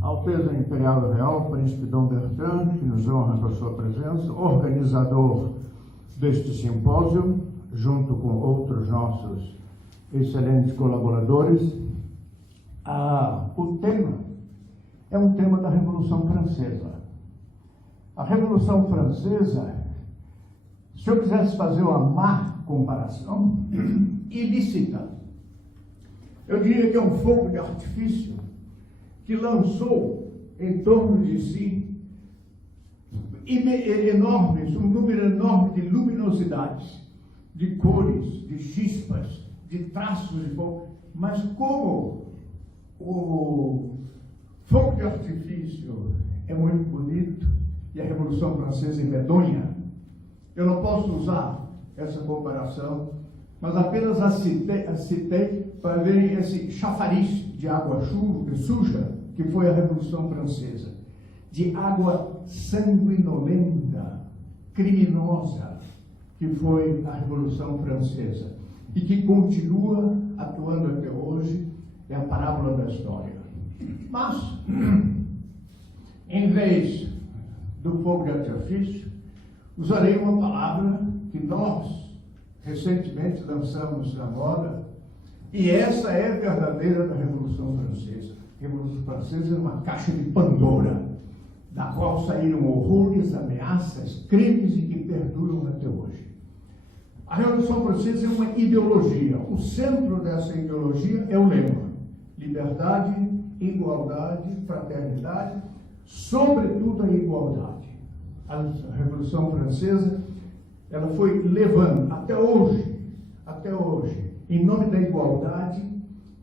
Alteza Imperial e Real, Príncipe Dom Bertrand, que nos honra com a sua presença, organizador deste simpósio, junto com outros nossos excelentes colaboradores. O tema é um tema da Revolução Francesa. A Revolução Francesa, se eu quisesse fazer uma má comparação, ilícita, eu diria que é um fogo de artifício que lançou em torno de si um número enorme de luminosidades, de cores, de chispas, de traços de fogo, mas como o fogo de artifício é muito bonito e a Revolução Francesa é medonha, eu não posso usar essa comparação, mas apenas a citei para verem esse chafariz de água suja que foi a Revolução Francesa, de água sanguinolenta, criminosa, que foi a Revolução Francesa, e que continua atuando até hoje, é a parábola da história. Mas, em vez do fogo de artifício, usarei uma palavra que nós recentemente lançamos na moda, e essa é a verdadeira da Revolução Francesa. A Revolução Francesa é uma caixa de Pandora, da qual saíram horrores, ameaças, crimes e que perduram até hoje. A Revolução Francesa é uma ideologia. O centro dessa ideologia é o lema: liberdade, igualdade, fraternidade, sobretudo a igualdade. A Revolução Francesa, ela foi levando até hoje, em nome da igualdade,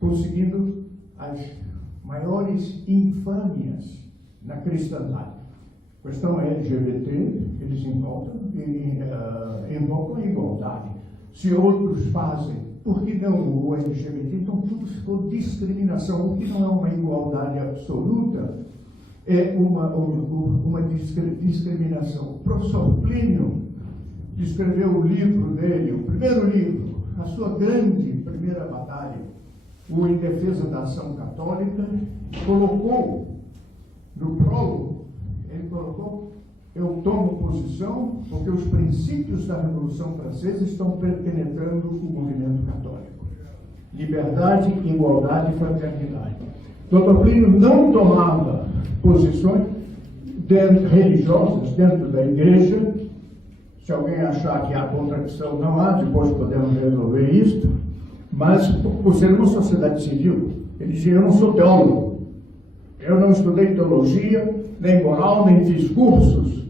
conseguindo as maiores infâmias na cristandade. A questão é LGBT, eles invocam a igualdade. Se outros fazem, por que não o LGBT? Então tudo ficou discriminação, o que não é uma igualdade absoluta, é uma discriminação. O professor Plínio escreveu o livro dele, o primeiro livro, a sua grande primeira batalha, o Em Defesa da Ação Católica, colocou no prólogo, ele colocou: eu tomo posição porque os princípios da Revolução Francesa estão penetrando o movimento católico. Liberdade, igualdade e fraternidade. Dr. Plínio não tomava posições religiosas dentro da igreja. Se alguém achar que há contradição, não há, depois podemos resolver isto, mas por ser uma sociedade civil, ele dizia: eu não sou teólogo, eu não estudei teologia, nem moral, nem fiz cursos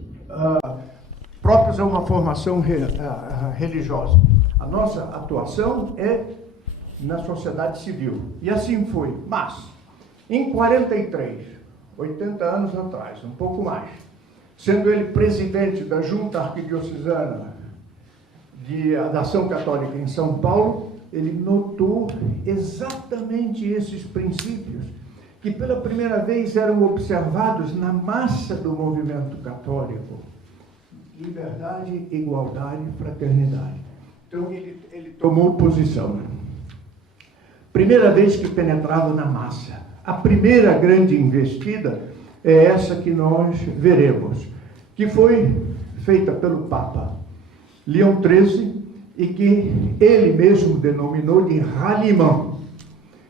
próprios a uma formação religiosa. A nossa atuação é na sociedade civil, e assim foi. Mas, em 43, 80 anos atrás, um pouco mais, sendo ele presidente da Junta Arquidiocesana da Ação Católica em São Paulo, ele notou exatamente esses princípios que pela primeira vez eram observados na massa do movimento católico: liberdade, igualdade e fraternidade. Então ele tomou posição. Primeira vez que penetrava na massa. A primeira grande investida é essa que nós veremos, que foi feita pelo Papa Leão XIII e que ele mesmo denominou de ralliement,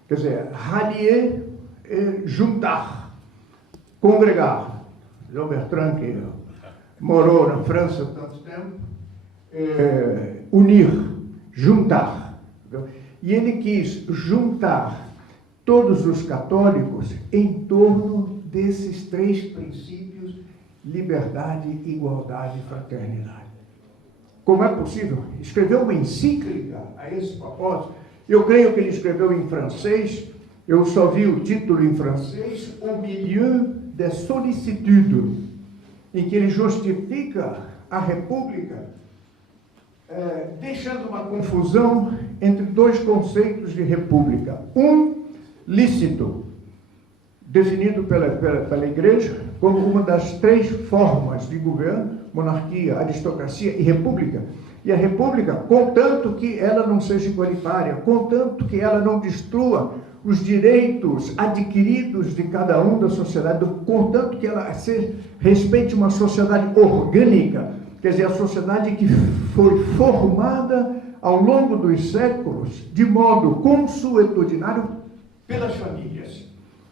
quer dizer, rallier, juntar, congregar. João Bertrand, que morou na França há tanto tempo, unir, juntar. E ele quis juntar todos os católicos em torno desses três princípios: liberdade, igualdade e fraternidade. Como é possível? Escreveu uma encíclica a esse propósito. Eu creio que ele escreveu em francês, eu só vi o título em francês: Au milieu des sollicitudes, em que ele justifica a República, deixando uma confusão entre dois conceitos de república. Um, lícito, definido pela Igreja como uma das três formas de governo: monarquia, aristocracia e república. E a república, contanto que ela não seja igualitária, contanto que ela não destrua os direitos adquiridos de cada um da sociedade, contanto que ela se respeite uma sociedade orgânica, quer dizer, a sociedade que foi formada ao longo dos séculos de modo consuetudinário pelas famílias.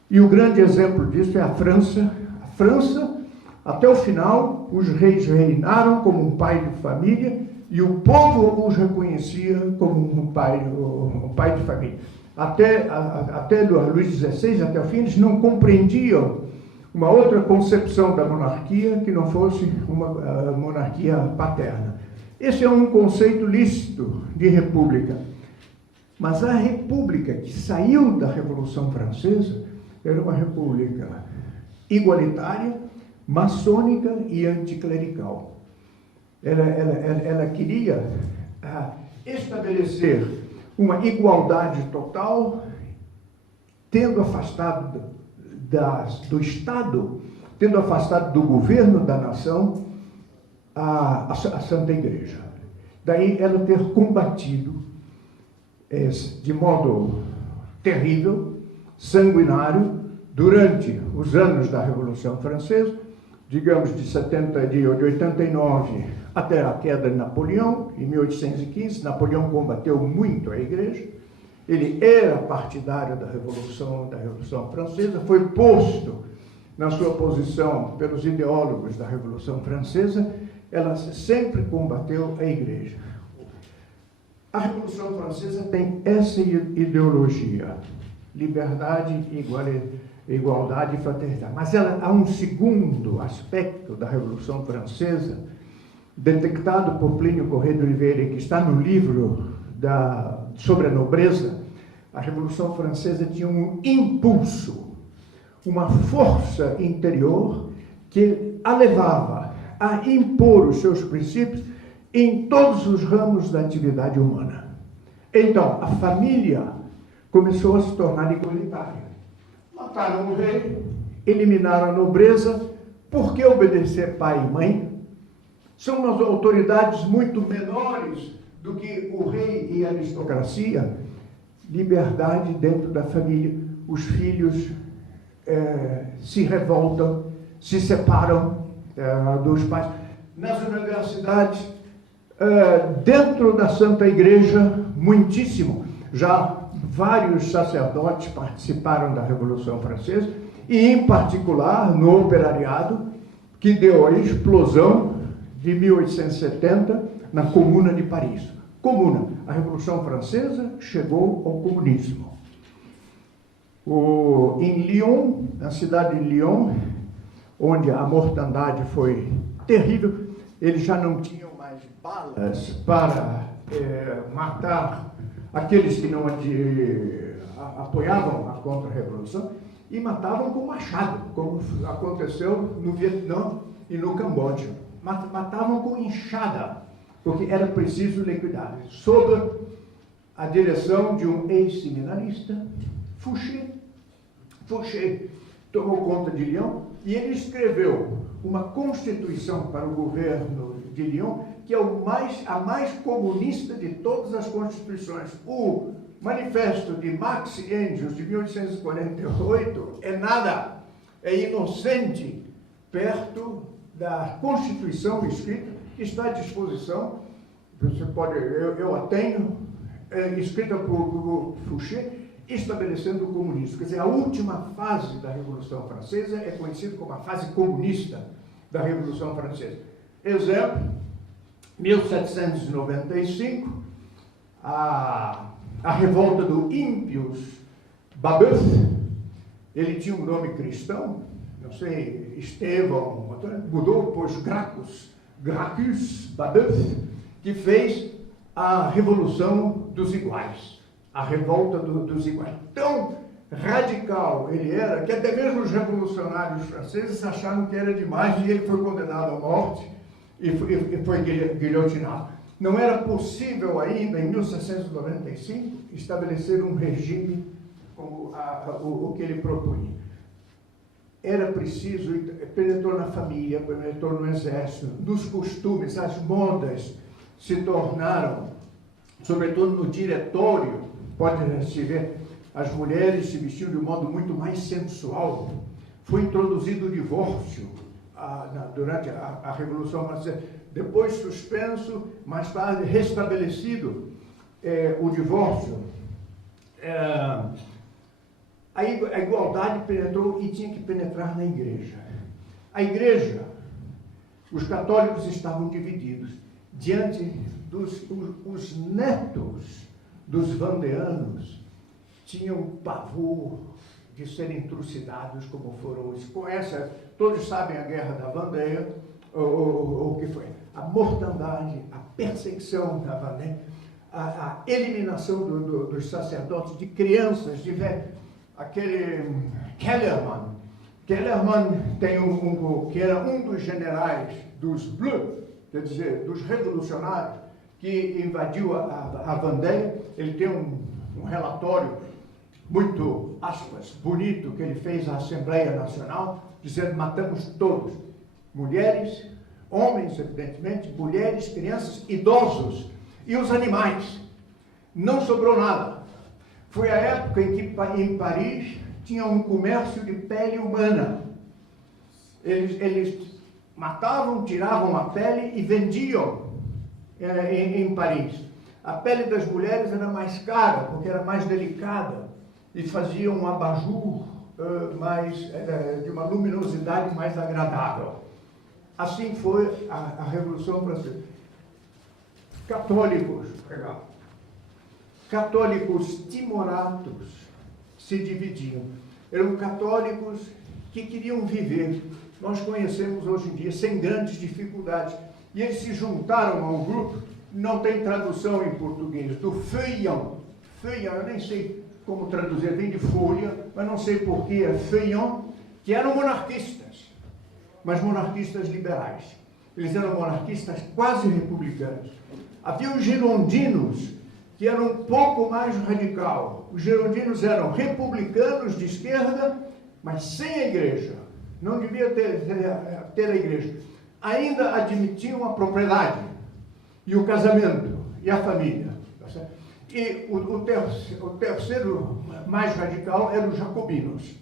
E o grande exemplo disso é a França. A França, até o final, os reis reinaram como um pai de família e o povo os reconhecia como um pai de família. Até Luís XVI, até o fim, eles não compreendiam uma outra concepção da monarquia que não fosse uma monarquia paterna. Esse é um conceito lícito de república. Mas a república que saiu da Revolução Francesa era uma república igualitária, maçônica e anticlerical. Ela queria estabelecer uma igualdade total, tendo afastado do Estado, tendo afastado do governo da nação a Santa Igreja. Daí ela ter combatido de modo terrível, sanguinário, durante os anos da Revolução Francesa, digamos de 89 até a queda de Napoleão, em 1815. Napoleão combateu muito a Igreja, ele era partidário da Revolução Francesa, foi posto na sua posição pelos ideólogos da Revolução Francesa, ela sempre combateu a Igreja. A Revolução Francesa tem essa ideologia, liberdade, igualdade e fraternidade. Mas há um segundo aspecto da Revolução Francesa, detectado por Plínio Corrêa de Oliveira, que está no livro sobre a nobreza. A Revolução Francesa tinha um impulso, uma força interior que a levava a impor os seus princípios em todos os ramos da atividade humana. Então, a família começou a se tornar igualitária. Mataram o rei, eliminaram a nobreza. Por que obedecer pai e mãe? São umas autoridades muito menores do que o rei e a aristocracia. Liberdade dentro da família. Os filhos se revoltam, se separam dos pais. Nas universidades, dentro da Santa Igreja, muitíssimo. Já vários sacerdotes participaram da Revolução Francesa, e em particular no operariado, que deu a explosão de 1870 na Comuna de Paris. Comuna, a Revolução Francesa chegou ao comunismo. Em Lyon, na cidade de Lyon, onde a mortandade foi terrível, eles já não tinham mais balas para matar aqueles que não apoiavam a contra-revolução, e matavam com machado, como aconteceu no Vietnã e no Camboja. Matavam com enxada, porque era preciso liquidar. Sob a direção de um ex-seminarista, Fouché tomou conta de Lyon e ele escreveu uma constituição para o governo de Lyon, que é a mais comunista de todas as constituições. O Manifesto de Marx e Engels, de 1848, é nada, é inocente, perto da Constituição escrita, que está à disposição. Você pode, eu a tenho, escrita por Fouché, estabelecendo o comunismo. Quer dizer, a última fase da Revolução Francesa é conhecida como a fase comunista da Revolução Francesa. Exemplo, 1795, a revolta do Ímpios Babeuf. Ele tinha um nome cristão, não sei, Estevão, mudou, pôs Gracchus Babeuf, que fez a Revolução dos Iguais, a revolta dos iguais. Tão radical ele era, que até mesmo os revolucionários franceses acharam que era demais, e ele foi condenado à morte e foi guilhotinado. Não era possível ainda, em 1795, estabelecer um regime como o que ele propunha. Era preciso, penetrou na família, penetrou no exército, nos costumes, as modas se tornaram, sobretudo no diretório, pode se ver, as mulheres se vestiam de um modo muito mais sensual. Foi introduzido o divórcio durante a Revolução Francesa, depois suspenso, mais tarde restabelecido o divórcio. A igualdade penetrou e tinha que penetrar na igreja. A igreja, os católicos estavam divididos diante os netos dos vandeanos tinham pavor de serem trucidados como foram os. Todos sabem a guerra da Vandeia, o que foi? A mortandade, a perseguição da Vandeia, a eliminação dos sacerdotes, de crianças, de velhos. Aquele Kellerman tem que era um dos generais dos Bleus, quer dizer, dos revolucionários, que invadiu a Vandeia. Ele tem um relatório muito, aspas, bonito, que ele fez à Assembleia Nacional, dizendo: matamos todos, mulheres, homens, evidentemente, mulheres, crianças, idosos e os animais. Não sobrou nada. Foi a época em que em Paris tinha um comércio de pele humana. Eles matavam, tiravam a pele e vendiam em Paris. A pele das mulheres era mais cara, porque era mais delicada, e fazia um abajur de uma luminosidade mais agradável. Assim foi a Revolução Francesa. Católicos timoratos se dividiam. Eram católicos que queriam viver, nós conhecemos hoje em dia, sem grandes dificuldades. E eles se juntaram a um grupo, não tem tradução em português, do Feuillon. Feuillon, eu nem sei como traduzir, vem de folha, mas não sei porquê, é Feuillon, que eram monarquistas, mas monarquistas liberais. Eles eram monarquistas quase republicanos. Havia os girondinos, que eram um pouco mais radical. Os girondinos eram republicanos de esquerda, mas sem a igreja. Não devia ter a igreja. Ainda admitiam a propriedade, e o casamento, e a família. E o terceiro mais radical eram os jacobinos.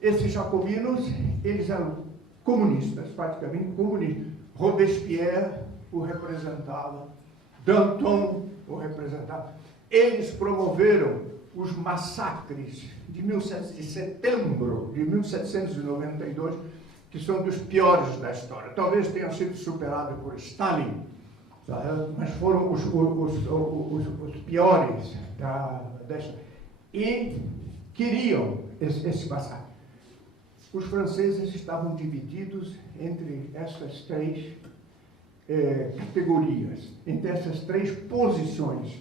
Esses jacobinos, eles eram comunistas, praticamente comunistas. Robespierre o representava, Danton o representava. Eles promoveram os massacres de setembro de 1792, que são dos piores da história. Talvez tenham sido superados por Stalin, mas foram os piores da história. E queriam esse massacre. Os franceses estavam divididos entre essas três categorias, entre essas três posições.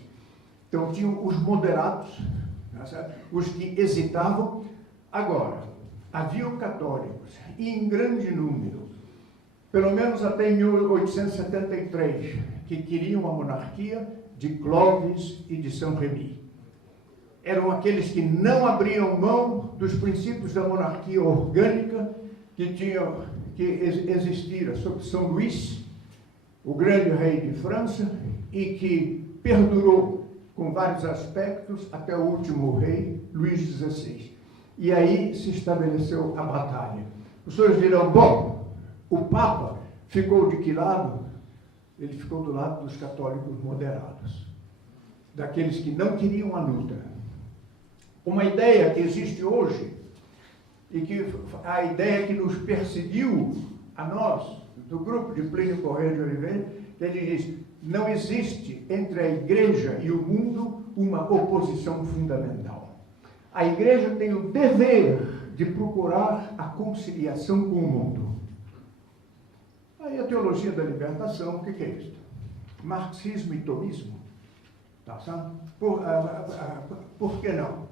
Então, tinham os moderados, os que hesitavam. Agora, haviam católicos, e em grande número, pelo menos até 1873, que queriam a monarquia de Clovis e de Saint-Rémy. Eram aqueles que não abriam mão dos princípios da monarquia orgânica que existira sob São Luís, o grande rei de França, e que perdurou com vários aspectos até o último rei, Luís XVI. E aí se estabeleceu a batalha. Os senhores dirão: bom, o Papa ficou de que lado? Ele ficou do lado dos católicos moderados, daqueles que não queriam a luta. Uma ideia que existe hoje, e que a ideia que nos perseguiu, a nós, do grupo de Plínio Corrêa de Oliveira, ele diz: não existe entre a igreja e o mundo uma oposição fundamental. A igreja tem o dever de procurar a conciliação com o mundo. Aí a teologia da libertação, o que é isso? Marxismo e tomismo. Tá certo? Por que não?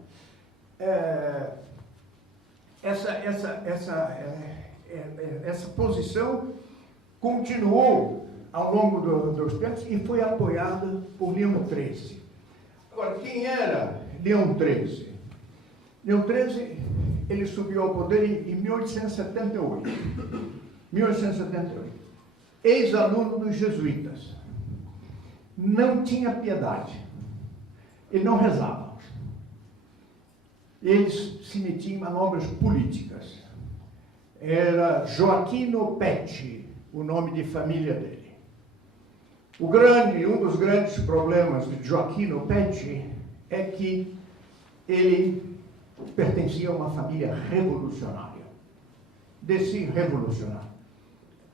Essa posição continuou ao longo dos tempos e foi apoiada por Leão XIII. Agora, quem era Leão XIII? Leão XIII, ele subiu ao poder em 1878. 1878. Ex-aluno dos jesuítas. Não tinha piedade. Ele não rezava. eles se metiam em manobras políticas. Era Joaquino Pecci, o nome de família dele. Um dos grandes problemas de Joaquino Pecci é que ele pertencia a uma família revolucionária. Desse revolucionário.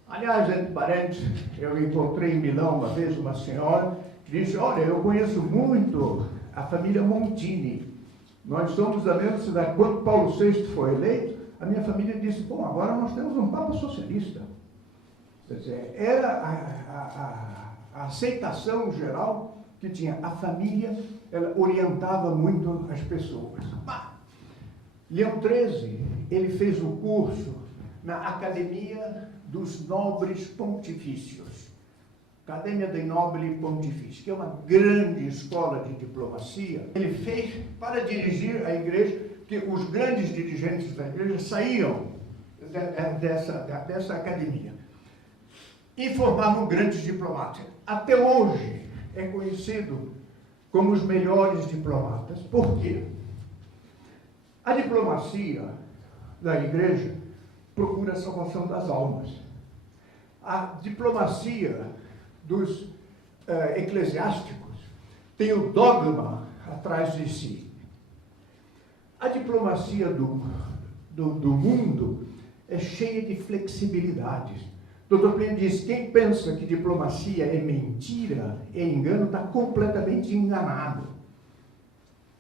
Aliás, entre parênteses, eu encontrei em Milão uma vez uma senhora que disse: olha, eu conheço muito a família Montini. Nós somos da mesma cidade. Quando Paulo VI foi eleito, a minha família disse: bom, agora nós temos um Papa socialista. Quer dizer, era a aceitação geral que tinha. A família, ela orientava muito as pessoas. Leão XIII, ele fez o curso na Academia dos Nobres Pontifícios. Academia dei Nobili Pontifici, que é uma grande escola de diplomacia. Ele fez para dirigir a igreja, porque os grandes dirigentes da igreja saíam dessa academia e formavam grandes diplomatas. Até hoje é conhecido como os melhores diplomatas. Por quê? A diplomacia da igreja procura a salvação das almas. A diplomacia dos eclesiásticos tem o dogma atrás de si. A diplomacia do mundo é cheia de flexibilidades. Dr. Plínio diz: quem pensa que diplomacia é mentira, é engano, está completamente enganado.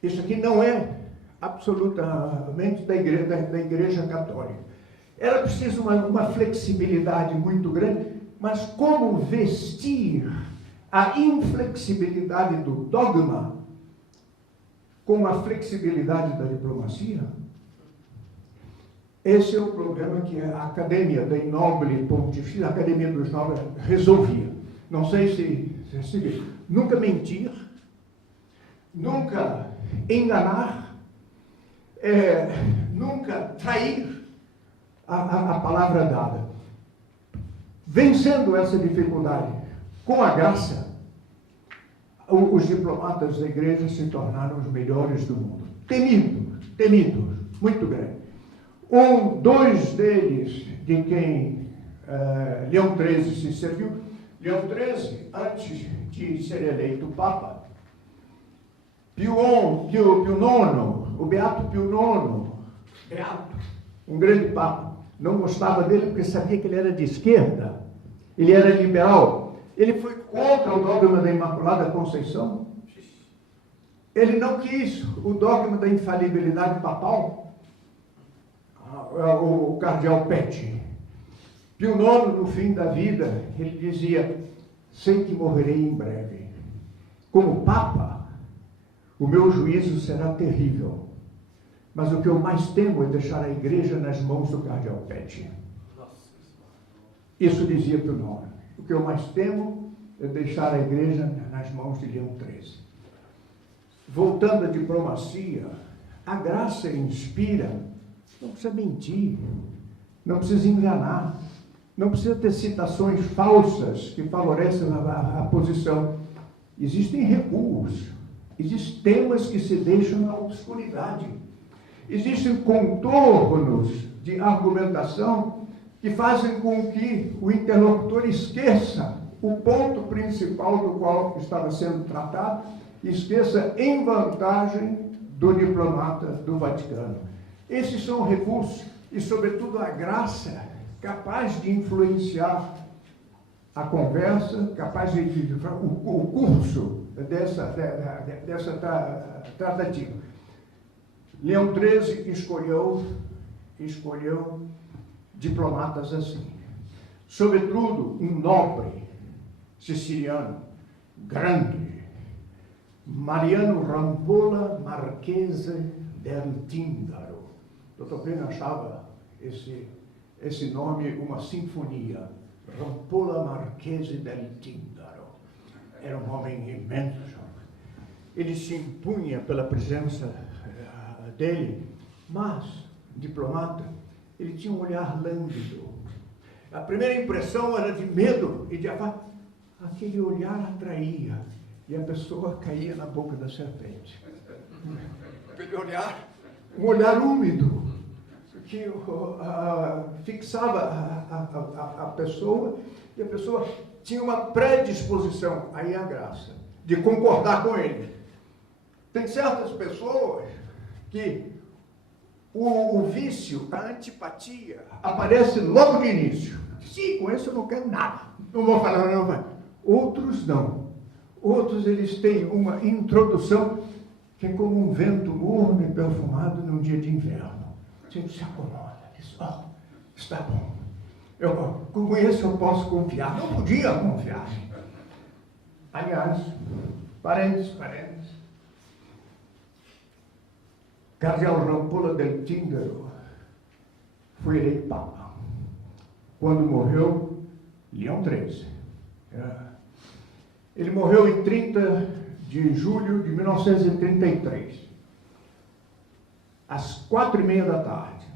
Isso aqui não é absolutamente da igreja católica. Ela precisa uma flexibilidade muito grande, mas como vestir a inflexibilidade do dogma com a flexibilidade da diplomacia? Esse é o problema que a Academia dei Nobili Pontifici, a Academia dos Nobres, resolvia. Não sei se nunca mentir, nunca enganar, nunca trair a palavra dada. Vencendo essa dificuldade com a graça, os diplomatas da igreja se tornaram os melhores do mundo. Temidos, muito grande. Dois deles, de quem Leão XIII se serviu. Leão XIII, antes de ser eleito Papa, Pio IX, o Beato Pio IX, um grande Papa, não gostava dele porque sabia que ele era de esquerda, ele era liberal. Ele foi contra o dogma da Imaculada Conceição. Ele não quis o dogma da infalibilidade papal. O cardeal Pecci. Pio IX, no fim da vida, ele dizia: sei que morrerei em breve. Como Papa, o meu juízo será terrível. Mas o que eu mais temo é deixar a igreja nas mãos do cardeal Pecci. Isso dizia Pio IX. O que eu mais temo é deixar a igreja nas mãos de Leão XIII. Voltando à diplomacia, a graça inspira. Não precisa mentir, não precisa enganar, não precisa ter citações falsas que favorecem a posição. Existem recuos, existem temas que se deixam na obscuridade, existem contornos de argumentação que fazem com que o interlocutor esqueça o ponto principal do qual estava sendo tratado, esqueça em vantagem do diplomata do Vaticano. Esses são recursos e, sobretudo, a graça capaz de influenciar a conversa, capaz de o curso dessa tratativa. Leão XIII escolheu diplomatas assim. Sobretudo, um nobre siciliano, grande, Mariano Rampolla Marchese del Tindaro. Dr. Plínio achava esse nome uma sinfonia. Rampolla Marchese del Tindaro. Era um homem imenso. Ele se impunha pela presença dele, mas, diplomata, ele tinha um olhar lânguido. A primeira impressão era de medo e de afastamento. Aquele olhar atraía e a pessoa caía na boca da serpente. Aquele olhar um olhar úmido, que fixava a pessoa, e a pessoa tinha uma predisposição, aí a graça, de concordar com ele. Tem certas pessoas que o vício, a antipatia, aparece logo de início. Sim, com esse eu não quero nada. Não vou falar, não vai. Outros não. Outros, eles têm uma introdução que é como um vento morno e perfumado num dia de inverno. A gente se acomoda, diz, está bom. Com esse eu posso confiar. Não podia confiar. Aliás, parênteses. Cardeal Rampolla del Tindaro foi eleito Papa. Quando morreu, Leão XIII. Ele morreu em 30 de julho de 1933, às 4:30 da tarde.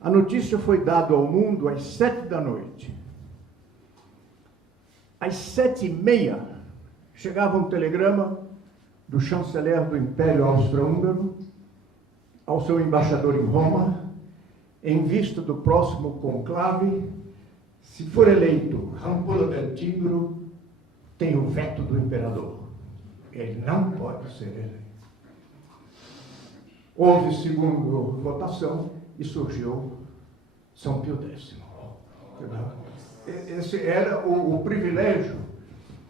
A notícia foi dada ao mundo às 7 da noite. Às 7:30, chegava um telegrama do chanceler do Império Austro-Húngaro ao seu embaixador em Roma, em vista do próximo conclave: se for eleito Rampolla del Tindaro, tem o veto do imperador. Ele não pode ser eleito. Houve segunda votação e surgiu São Pio X. Esse era o privilégio,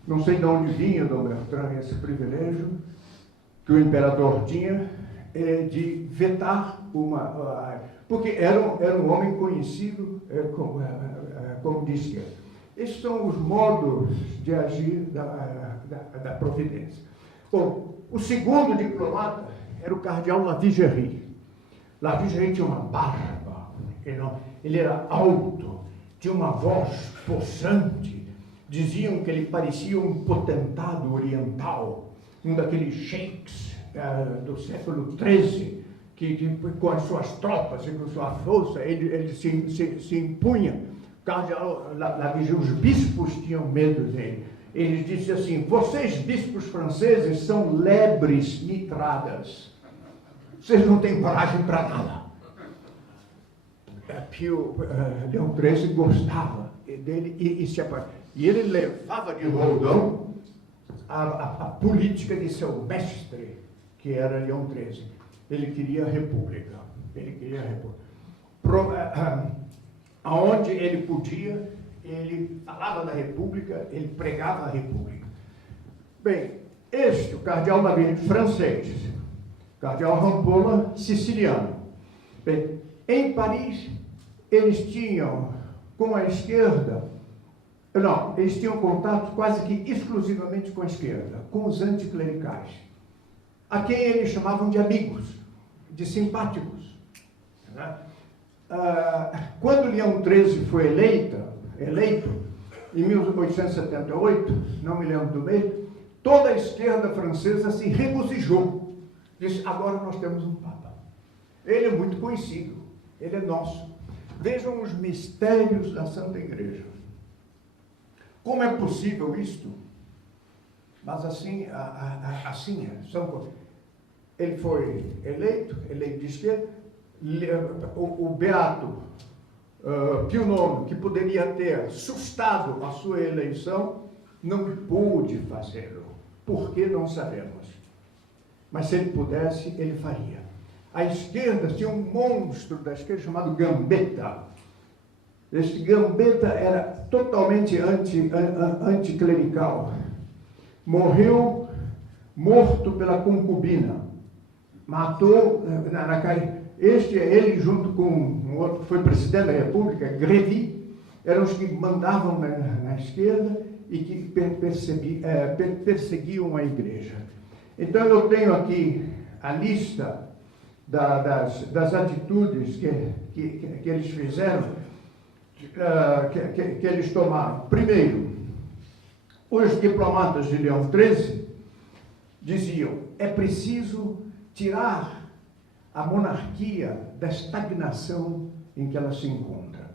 não sei de onde vinha, Dom Bertrand, esse privilégio que o imperador tinha de vetar porque era um homem conhecido como de esquerda. Esses são os modos de agir da providência. Bom, o segundo diplomata era o cardeal Lavigerie. Lavigerie tinha uma barba enorme, ele era alto, tinha uma voz possante, diziam que ele parecia um potentado oriental, um daqueles sheiks do século XIII, que com as suas tropas e com sua força, ele se impunha. Cardeal Lavigerie, os bispos tinham medo dele. Eles diziam assim: vocês, bispos franceses, são lebres mitradas. Vocês não têm coragem para nada. Leão XIII gostava dele e ele levava de roldão a política de seu mestre, que era Leão XIII. Ele queria a república. Aonde ele podia, ele falava da república, ele pregava a república. Bem, o cardeal Lavigerie, francês, cardeal Rampolla, siciliano. Bem, em Paris, eles tinham com a esquerda, eles tinham contato quase que exclusivamente com a esquerda, com os anticlericais, a quem eles chamavam de amigos, de simpáticos. Né? Quando Leão XIII foi eleito, em 1878, não me lembro do mês, toda a esquerda francesa se regozijou. Disse: agora nós temos um Papa. Ele é muito conhecido, ele é nosso. Vejam os mistérios da Santa Igreja. Como é possível isto? Mas assim ele foi eleito de esquerda. O beato Pio IX, que poderia ter sustado a sua eleição, não pôde fazê-lo. Por que não sabemos? Mas se ele pudesse, ele faria. A esquerda tinha um monstro da esquerda chamado Gambetta. Este Gambetta era totalmente anticlerical. Morreu morto pela concubina. Matou na cadeia. Ele junto com um outro que foi presidente da República, Grévy, eram os que mandavam na esquerda e que perseguiam a igreja. Então eu tenho aqui a lista das atitudes que eles fizeram, que eles tomaram. Primeiro, os diplomatas de Leão XIII diziam: é preciso tirar a monarquia da estagnação em que ela se encontra.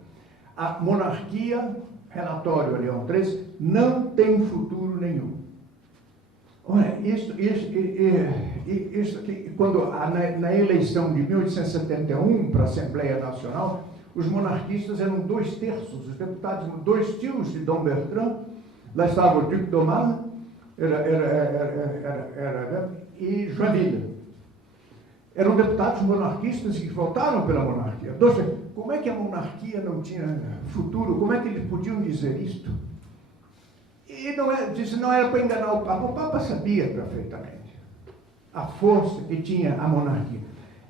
A monarquia, relatório a Leão XIII, não tem futuro nenhum. Olha, isso aqui, quando na eleição de 1871 para a Assembleia Nacional, os monarquistas eram 2/3, os deputados, 2 tios de Dom Bertrand, lá estava o Duque d'Aumale, e Joinville. Eram deputados monarquistas que votaram pela monarquia. Então, como é que a monarquia não tinha futuro? Como é que eles podiam dizer isto? E não era para enganar o Papa. O Papa sabia perfeitamente a força que tinha a monarquia.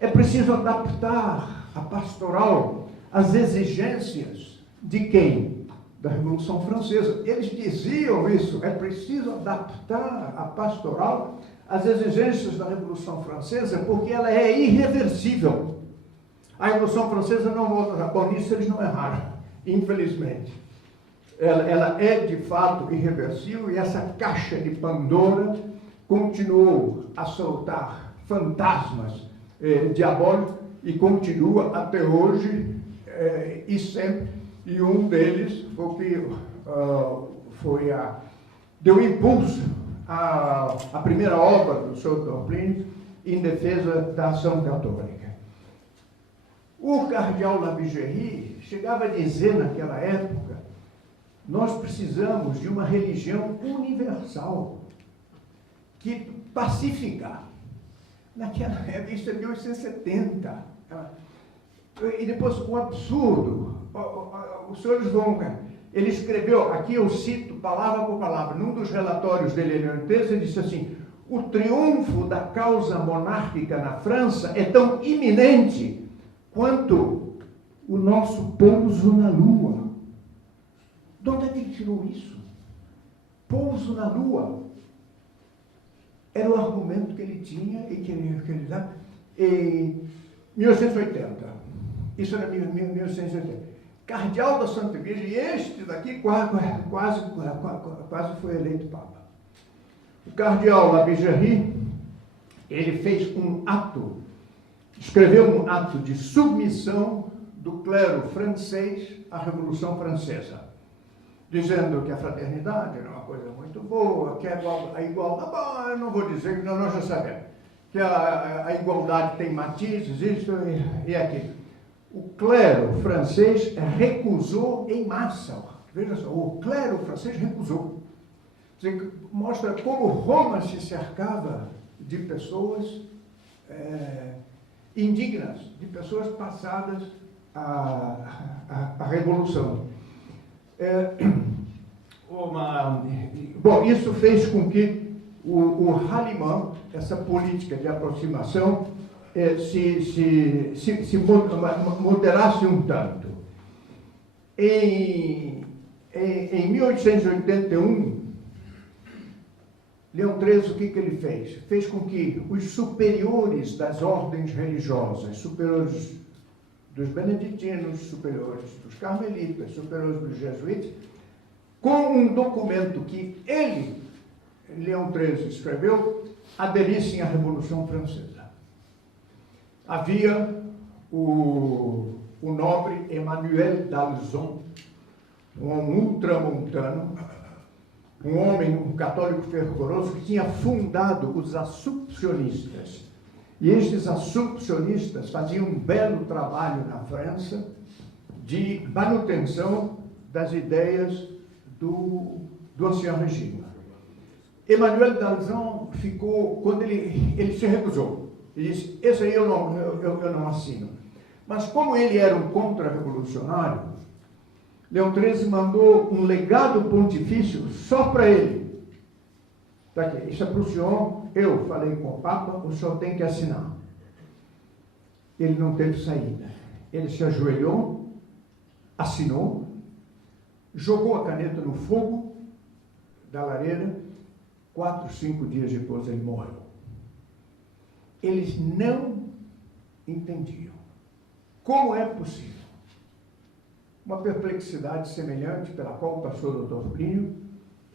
É preciso adaptar a pastoral às exigências de quem? Da Revolução Francesa. Eles diziam isso, é preciso adaptar a pastoral às exigências da Revolução Francesa, porque ela é irreversível. A Revolução Francesa não volta. Bom, nisso eles não erraram, infelizmente. Ela é, de fato, irreversível, e essa caixa de Pandora continuou a soltar fantasmas diabólicos e continua até hoje e sempre. E um deles deu impulso à primeira obra do Sr. Plínio em defesa da ação católica. O cardeal Labijeri chegava a dizer naquela época: nós precisamos de uma religião universal que pacificar. Naquela época, isso é 1870. E depois o absurdo. Os senhores vão... Ele escreveu, aqui eu cito palavra por palavra, num dos relatórios dele, ele disse assim: o triunfo da causa monárquica na França é tão iminente quanto o nosso pouso na Lua. De onde é que ele tirou isso? Pouso na Lua. Era o argumento que ele tinha e que ele dava. Em 1880. Isso era 1880. Cardeal da Santa Igreja, e este daqui quase foi eleito Papa. O cardeal Labijeri, ele fez um ato, escreveu um ato de submissão do clero francês à Revolução Francesa, dizendo que a fraternidade era uma coisa muito boa, que a igualdade, eu não vou dizer, que nós já sabemos, que a igualdade tem matizes, isso e aquilo. O clero francês recusou em massa. Veja só, o clero francês recusou. Mostra como Roma se cercava de pessoas indignas, de pessoas passadas à Revolução. Bom, isso fez com que o ralliement, essa política de aproximação, se moderasse um tanto. Em 1881, Leão XIII, o que ele fez? Fez com que os superiores das ordens religiosas, superiores dos beneditinos, superiores dos carmelitas, superiores dos jesuítas, com um documento que ele, Leão XIII, escreveu, aderissem à Revolução Francesa. Havia o nobre Emmanuel d'Alzon, um ultramontano, um homem, um católico fervoroso, que tinha fundado os Assumpcionistas. E estes Assumpcionistas faziam um belo trabalho na França de manutenção das ideias do Ancien Regime. Emmanuel d'Alzon ficou, quando ele se recusou, ele disse: esse aí eu não assino. Mas como ele era um contra-revolucionário, Leão XIII mandou um legado pontifício só para ele. Está aqui, isso é para o senhor, eu falei com o Papa, o senhor tem que assinar. Ele não teve saída. Ele se ajoelhou, assinou, jogou a caneta no fogo da lareira, 4, 5 dias depois ele morreu. Eles não entendiam. Como é possível uma perplexidade semelhante pela qual passou o Dr. Plínio,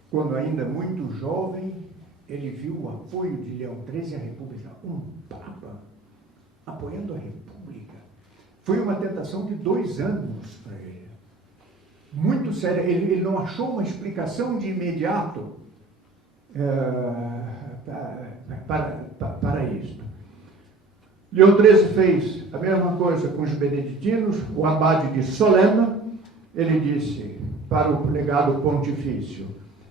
quando ainda muito jovem, ele viu o apoio de Leão XIII à República, um Papa apoiando a República. Foi uma tentação de 2 anos para ele. Muito séria. Ele não achou uma explicação de imediato para isto. Leão XIII fez a mesma coisa com os beneditinos. O abade de Solema, ele disse para o legado pontifício,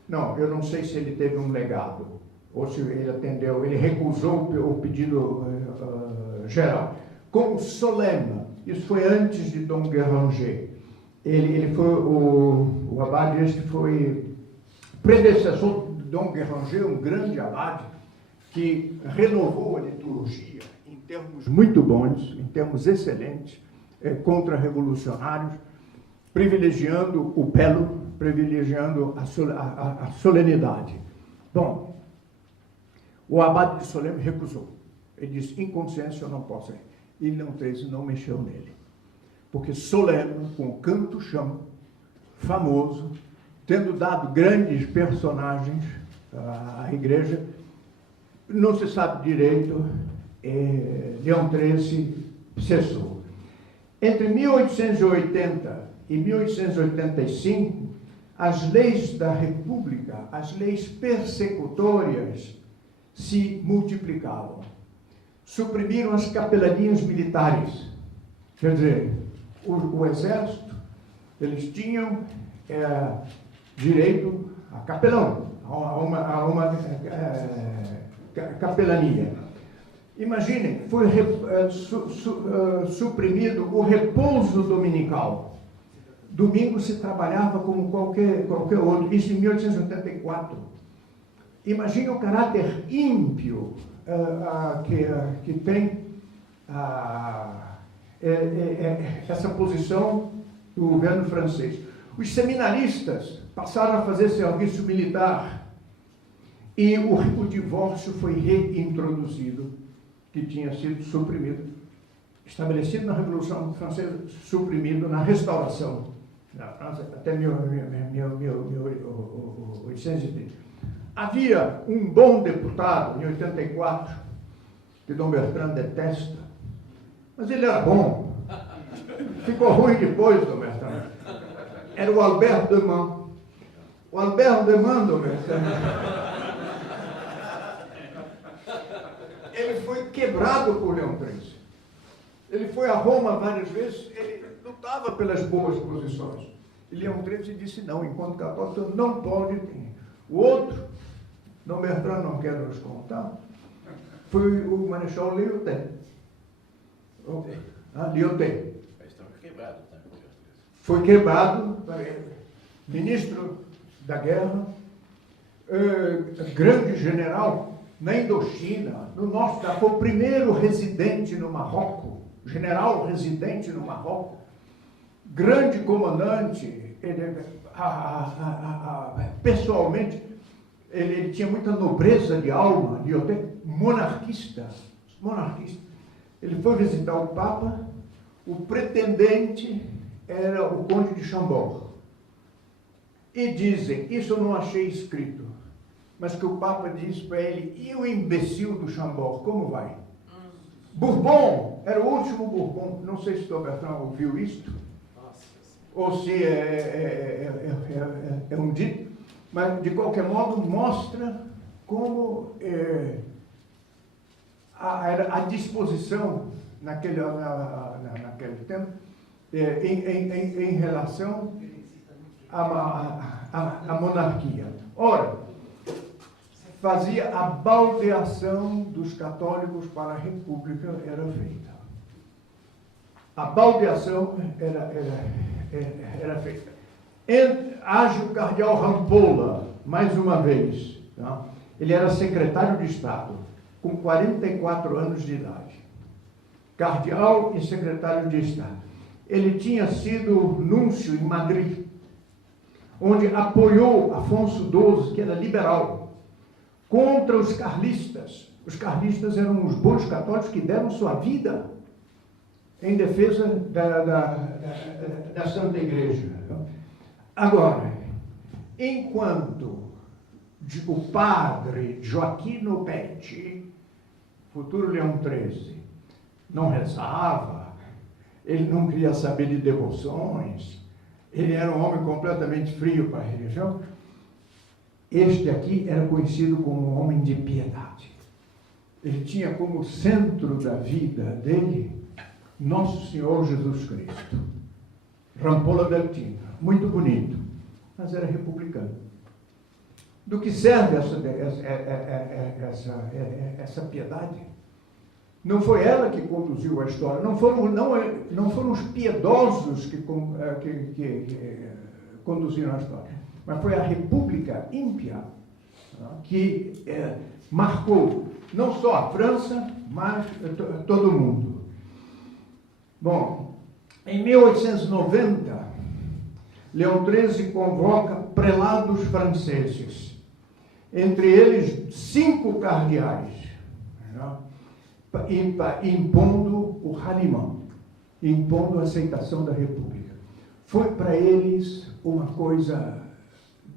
não, eu não sei se ele teve um legado, ou se ele atendeu, ele recusou o pedido geral. Com Solema, isso foi antes de Dom Guéranger. Ele foi, o abade este foi predecessor de Dom Guéranger, um grande abade, que renovou a liturgia em termos muito bons, em termos excelentes, contra-revolucionários, privilegiando o belo, privilegiando a solenidade. Bom, o abade de Solema recusou. Ele disse, em consciência eu não posso ir. E Leão XIII não mexeu nele. Porque Solema, com o canto-chão, famoso, tendo dado grandes personagens à igreja, não se sabe direito, Leão XIII cessou. Entre 1880 e 1885, as leis da República, as leis persecutórias, se multiplicavam. Suprimiram as capelanias militares. Quer dizer, o exército, eles tinham direito a capelão, a uma capelania. Imaginem, foi suprimido o repouso dominical. Domingo se trabalhava como qualquer outro, isso em 1884. Imagine o caráter ímpio que tem essa posição do governo francês. Os seminaristas passaram a fazer serviço militar e o divórcio foi reintroduzido, que tinha sido suprimido, estabelecido na Revolução Francesa, suprimido na Restauração, na França, até 1830. Havia um bom deputado, em 84, que Dom Bertrand detesta, mas ele era bom. Ficou ruim depois, Dom Bertrand. Era o Albert de Man. O Albert de Man, Dom Bertrand, ele foi quebrado por Leão XIII. Ele foi a Roma várias vezes, ele lutava pelas boas posições. E Leão XIII disse, não, enquanto católico não pode ter. O outro, Dom Bertrand não quer nos contar, foi o Marechal Lyotet. Lyotet. Foi quebrado, ministro da guerra, grande general na Indochina, no norte, foi o primeiro residente no Marrocos, general residente no Marrocos, grande comandante, pessoalmente, ele tinha muita nobreza de alma, monarquista. Ele foi visitar o Papa, o pretendente era o Conde de Chambord. E dizem, isso eu não achei escrito, mas que o Papa disse para ele, e o imbecil do Chambord, como vai? Bourbon, era o último Bourbon, não sei se o Dom Bertrand ouviu isto, ou se é um dito, mas de qualquer modo mostra como a disposição naquele tempo em relação à monarquia. Ora, fazia a baldeação dos católicos para a República, era feita. A baldeação era feita. Age o cardeal Rampolla, mais uma vez. Tá? Ele era secretário de Estado, com 44 anos de idade. Cardeal e secretário de Estado. Ele tinha sido núncio em Madrid, onde apoiou Afonso XII, que era liberal, contra os carlistas. Os carlistas eram os bons católicos que deram sua vida em defesa da Santa Igreja. Agora, enquanto o padre Joaquino Petti, futuro Leão XIII, não rezava, ele não queria saber de devoções, ele era um homem completamente frio para a religião, Este aqui era conhecido como um homem de piedade. Ele tinha como centro da vida dele Nosso Senhor Jesus Cristo. Rampolla del Tinto, muito bonito, mas era republicano. Do que serve essa piedade? Não foi ela que conduziu a história, não foram os piedosos que conduziram a história, mas foi a República Ímpia que marcou não só a França, mas todo o mundo. Bom, em 1890, Leão XIII convoca prelados franceses, entre eles 5 cardeais, impondo o ralliement, impondo a aceitação da República. Foi para eles uma coisa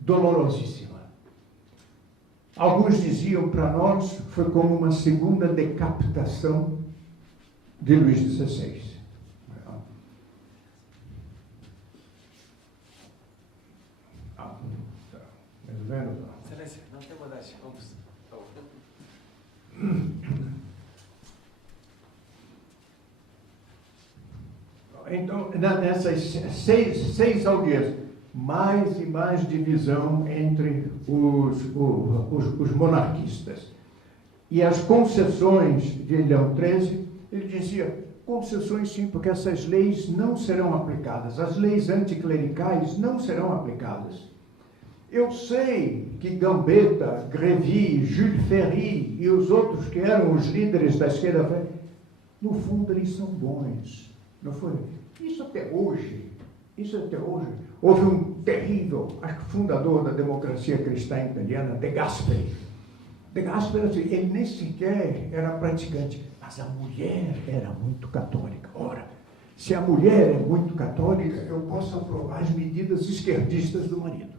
dolorosíssima. Alguns diziam para nós, foi como uma segunda decapitação de Luís XVI. Excelência, não tem modéstia, vamos. Então, nessas seis audiências, mais e mais divisão entre os monarquistas. E as concessões de Leão XIII, ele dizia, concessões sim, porque essas leis não serão aplicadas, as leis anticlericais não serão aplicadas. Eu sei que Gambetta, Grévy, Jules Ferry e os outros que eram os líderes da esquerda, no fundo eles são bons. Não foi? Isso até hoje. Houve um terrível, acho que fundador da democracia cristã italiana, De Gasperi. De Gasperi, ele nem sequer era praticante, mas a mulher era muito católica. Ora, se a mulher é muito católica, eu posso aprovar as medidas esquerdistas do marido.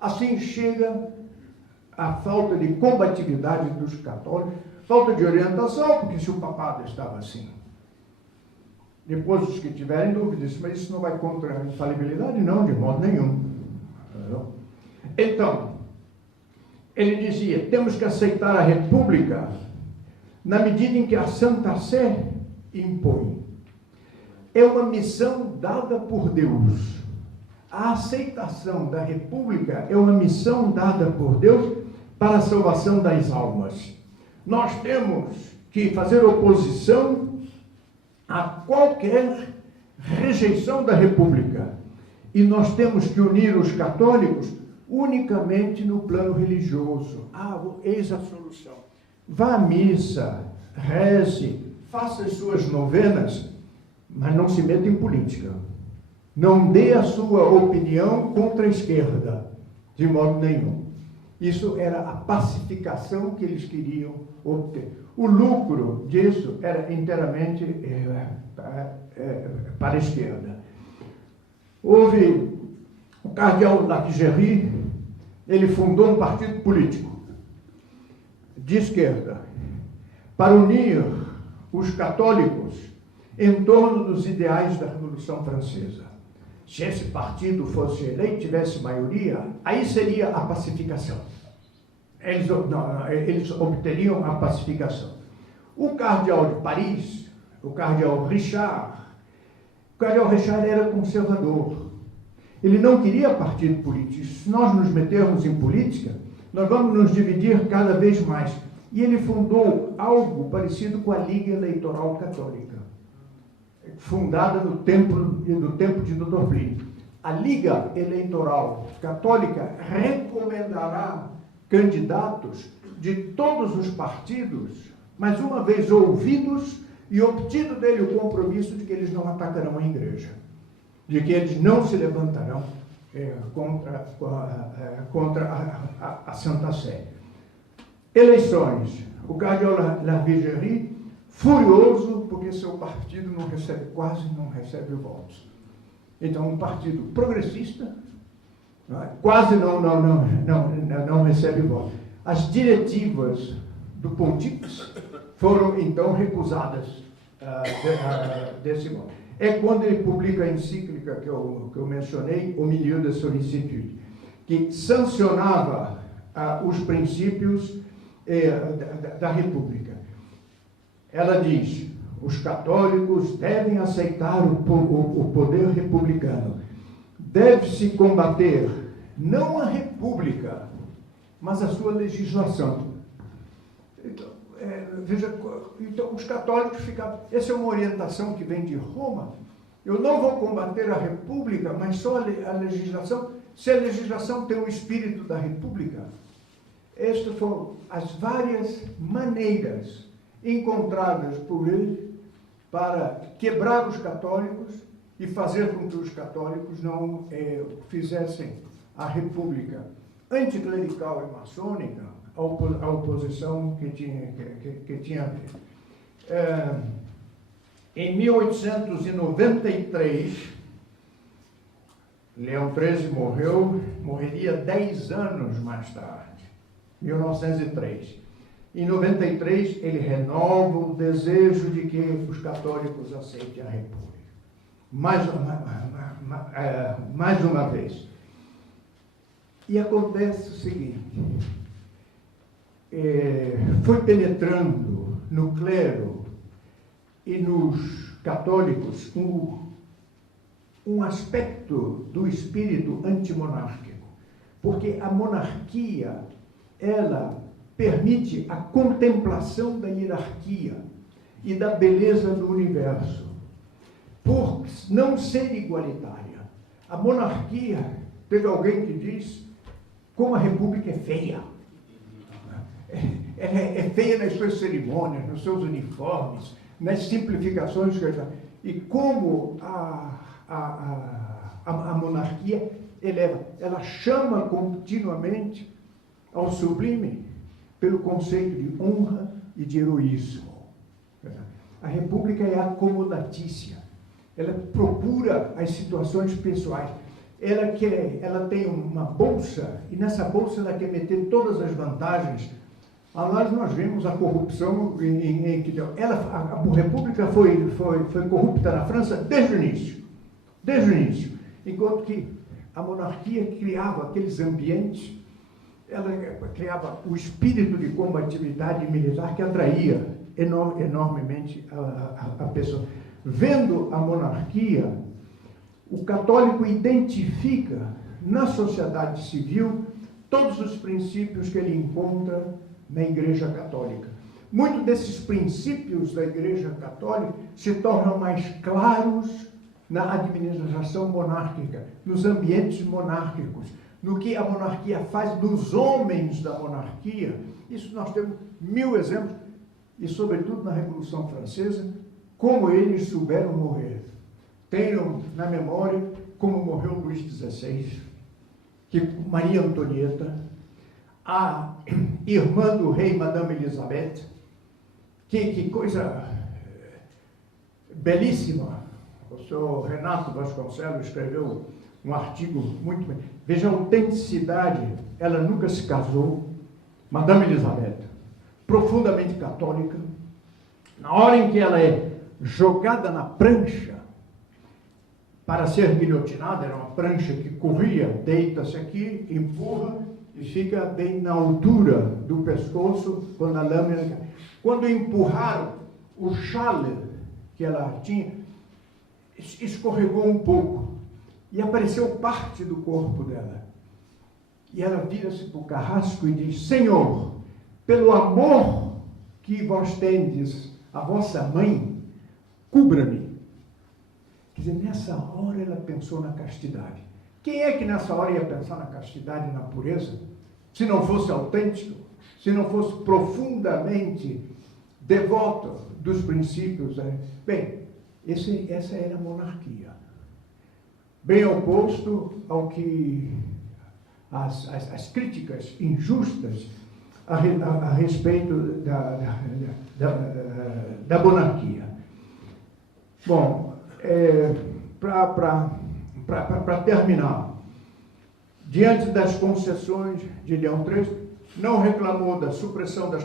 Assim chega a falta de combatividade dos católicos, falta de orientação, porque se o papado estava assim. Depois, os que tiverem dúvidas, mas isso não vai contra a infalibilidade? Não, de modo nenhum. Então, ele dizia, temos que aceitar a República na medida em que a Santa Sé impõe. É uma missão dada por Deus. A aceitação da República é uma missão dada por Deus para a salvação das almas. Nós temos que fazer oposição a qualquer rejeição da República. E nós temos que unir os católicos unicamente no plano religioso. Eis a solução. Vá à missa, reze, faça as suas novenas, mas não se meta em política. Não dê a sua opinião contra a esquerda, de modo nenhum. Isso era a pacificação que eles queriam obter. O lucro disso era inteiramente para a esquerda. Houve o cardeal Lacgerie, ele fundou um partido político de esquerda para unir os católicos em torno dos ideais da Revolução Francesa. Se esse partido fosse eleito, tivesse maioria, aí seria a pacificação. Eles obteriam a pacificação. O cardeal de Paris, o cardeal Richard era conservador. Ele não queria partido político. Se nós nos metermos em política, nós vamos nos dividir cada vez mais. E ele fundou algo parecido com a Liga Eleitoral Católica, fundada no tempo de Dr. Plínio. A Liga Eleitoral Católica recomendará candidatos de todos os partidos, mas uma vez ouvidos e obtido dele o compromisso de que eles não atacarão a igreja, de que eles não se levantarão contra a Santa Sé. Eleições. O cardeal Lacgerie, furioso porque seu partido quase não recebe votos. Então, um partido progressista quase não recebe votos. As diretivas do pontífice foram, então, recusadas desse modo. É quando ele publica a encíclica que eu mencionei, O Milieu de Sollicitude, que sancionava os princípios da República. Ela diz: os católicos devem aceitar o poder republicano. Deve-se combater não a República, mas a sua legislação. Então, veja, então os católicos ficavam... Essa é uma orientação que vem de Roma. Eu não vou combater a República, mas só a legislação, se a legislação tem o espírito da República. Estas foram as várias maneiras encontradas por ele para quebrar os católicos e fazer com que os católicos não fizessem a República anticlerical e maçônica, a oposição que tinha havido. Em 1893, Leão XIII morreria 10 anos mais tarde, 1903. Em 93, ele renova o desejo de que os católicos aceitem a República. Mais uma vez. E acontece o seguinte: foi penetrando no clero e nos católicos um aspecto do espírito antimonárquico, porque a monarquia, ela permite a contemplação da hierarquia e da beleza do universo, por não ser igualitária. A monarquia, teve alguém que diz, como a república é feia. É feia nas suas cerimônias, nos seus uniformes, nas simplificações. E como a monarquia eleva, ela chama continuamente ao sublime pelo conceito de honra e de heroísmo. A república é acomodatícia, ela procura as situações pessoais, ela tem uma bolsa, e nessa bolsa ela quer meter todas as vantagens. Nós vemos a corrupção em que a república foi corrupta na França desde o início, enquanto que a monarquia criava aqueles ambientes, ela criava o espírito de combatividade militar que atraía enormemente a pessoa. Vendo a monarquia, o católico identifica na sociedade civil todos os princípios que ele encontra na Igreja Católica. Muitos desses princípios da Igreja Católica se tornam mais claros na administração monárquica, nos ambientes monárquicos, no que a monarquia faz dos homens da monarquia. Isso nós temos 1000 exemplos, e sobretudo na Revolução Francesa, como eles souberam morrer. Tenham na memória como morreu Luís XVI, que Maria Antonieta, a irmã do rei, Madame Elizabeth, que coisa belíssima. O senhor Renato Vasconcelos escreveu um artigo muito bem. Veja a autenticidade. Ela nunca se casou. Madame Elizabeth, profundamente católica. Na hora em que ela é jogada na prancha para ser guilhotinada, era uma prancha que corria, deita-se aqui, empurra e fica bem na altura do pescoço, quando a lâmina... Quando empurraram, o chale que ela tinha escorregou um pouco e apareceu parte do corpo dela. E ela vira-se para o carrasco e diz: Senhor, pelo amor que vós tendes a vossa mãe, cubra-me. Quer dizer, nessa hora ela pensou na castidade. Quem é que nessa hora ia pensar na castidade e na pureza? Se não fosse autêntico, se não fosse profundamente devoto dos princípios. Bem, essa era a monarquia. Bem oposto ao que as críticas injustas a respeito da monarquia. Bom, para terminar, diante das concessões de Leão XIII, não reclamou da supressão das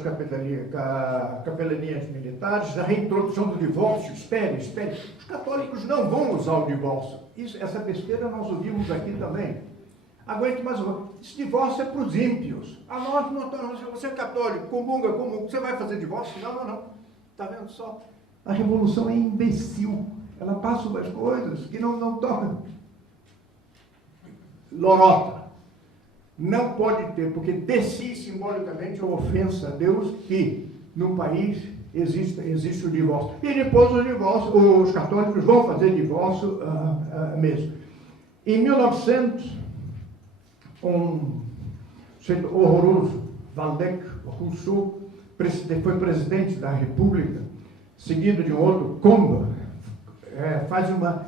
capelanias militares, da reintrodução do divórcio. Espere, os católicos não vão usar o divórcio. Essa besteira nós ouvimos aqui também. Aguente mais um. Esse divórcio é para os ímpios. A nós não estamos. Você é católico, comunga, você vai fazer divórcio? Não. Está vendo só? A revolução é imbecil. Ela passa umas coisas que não tocam. Lorota. Não pode ter, porque de si, simbolicamente, é uma ofensa a Deus que, num país, existe o divórcio. E depois o divórcio, os católicos vão fazer divórcio mesmo. Em 1900, um sujeito horroroso, Waldeck Rousseau, foi presidente da República, seguido de um outro, Combe, faz uma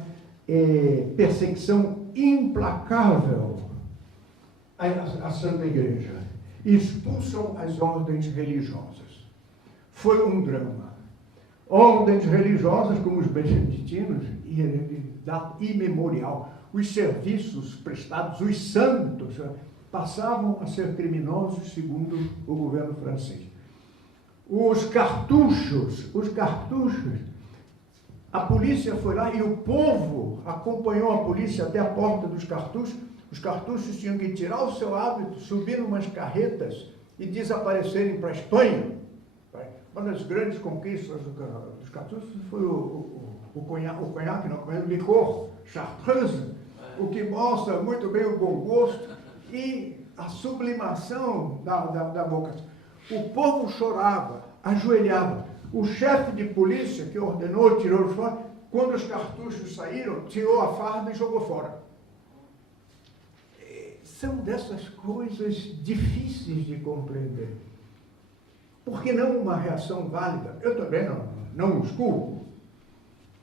perseguição implacável à Santa Igreja. Expulsam as ordens religiosas. Foi um drama. Ordens religiosas, como os beneditinos, imemorial. Os serviços prestados, os santos, passavam a ser criminosos, segundo o governo francês. Os cartuchos, a polícia foi lá e o povo acompanhou a polícia até a porta dos cartuchos. Os cartuchos tinham que tirar o seu hábito, subir umas carretas e desaparecerem para a Espanha. Uma das grandes conquistas dos cartuchos foi o conhaque, o licor, Chartreuse, o que mostra muito bem o bom gosto e a sublimação da boca. O povo chorava, ajoelhava. O chefe de polícia que ordenou, tirou fora, quando os cartuchos saíram, tirou a farda e jogou fora. São dessas coisas difíceis de compreender. Por que não uma reação válida? Eu também não os culpo,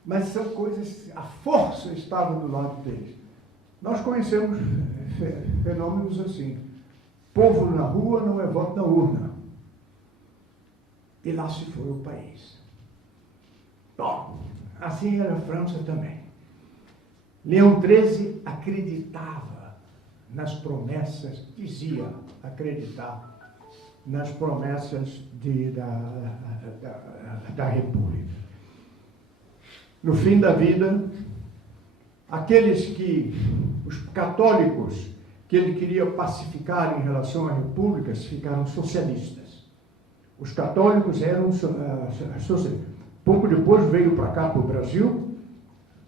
mas são coisas, a força estava do lado deles. Nós conhecemos fenômenos assim. Povo na rua não é voto na urna. E lá se foi o país. Bom, assim era a França também. Leão XIII acreditava nas promessas, dizia acreditar nas promessas da República. No fim da vida, os católicos que ele queria pacificar em relação à República ficaram socialistas. Os católicos eram socialistas. Pouco depois veio para cá, para o Brasil,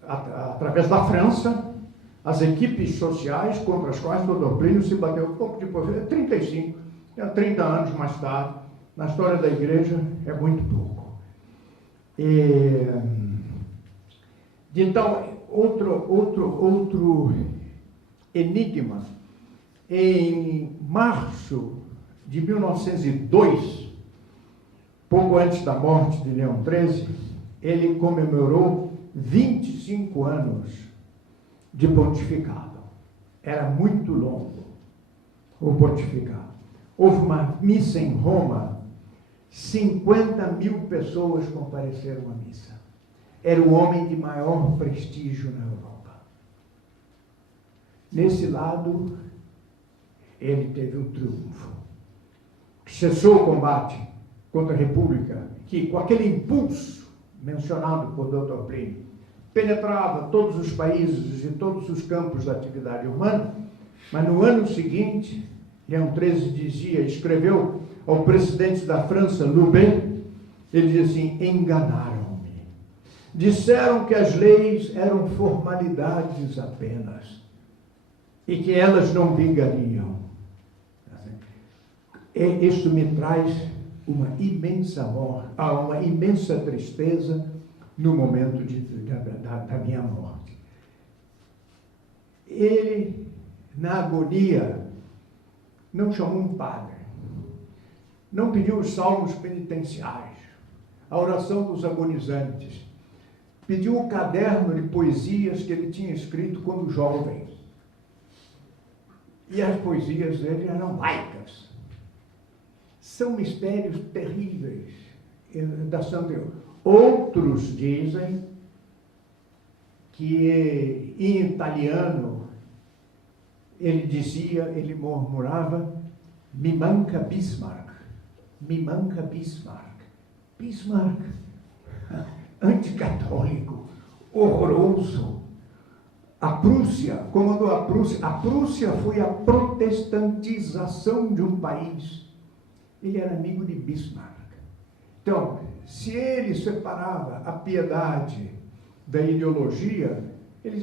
através da França, as equipes sociais contra as quais Dr. Plínio se bateu pouco depois, 30 anos mais tarde. Na história da igreja é muito pouco. Então, outro enigma. Em março de 1902, pouco antes da morte de Leão XIII, ele comemorou 25 anos de pontificado. Era muito longo o pontificado. Houve uma missa em Roma, 50.000 pessoas compareceram à missa. Era o homem de maior prestígio na Europa. Nesse lado, ele teve um triunfo. Cessou o combate contra a República, que com aquele impulso mencionado por Dr. Plínio, penetrava todos os países e todos os campos da atividade humana, mas no ano seguinte, Leão XIII escreveu ao presidente da França, Loubet, ele diz assim: enganaram-me. Disseram que as leis eram formalidades apenas e que elas não vingariam. Isso me traz uma imensa tristeza no momento da minha morte. Ele, na agonia, não chamou um padre, não pediu os salmos penitenciais, a oração dos agonizantes, pediu o caderno de poesias que ele tinha escrito quando jovem. E as poesias dele eram laicas. São mistérios terríveis da Santa Igreja. Outros dizem que em italiano ele murmurava: me manca Bismarck, me manca Bismarck. Bismarck, anticatólico, horroroso, A Prússia, comandou a Prússia. A Prússia foi a protestantização de um país. Ele era amigo de Bismarck. Então, se ele separava a piedade da ideologia,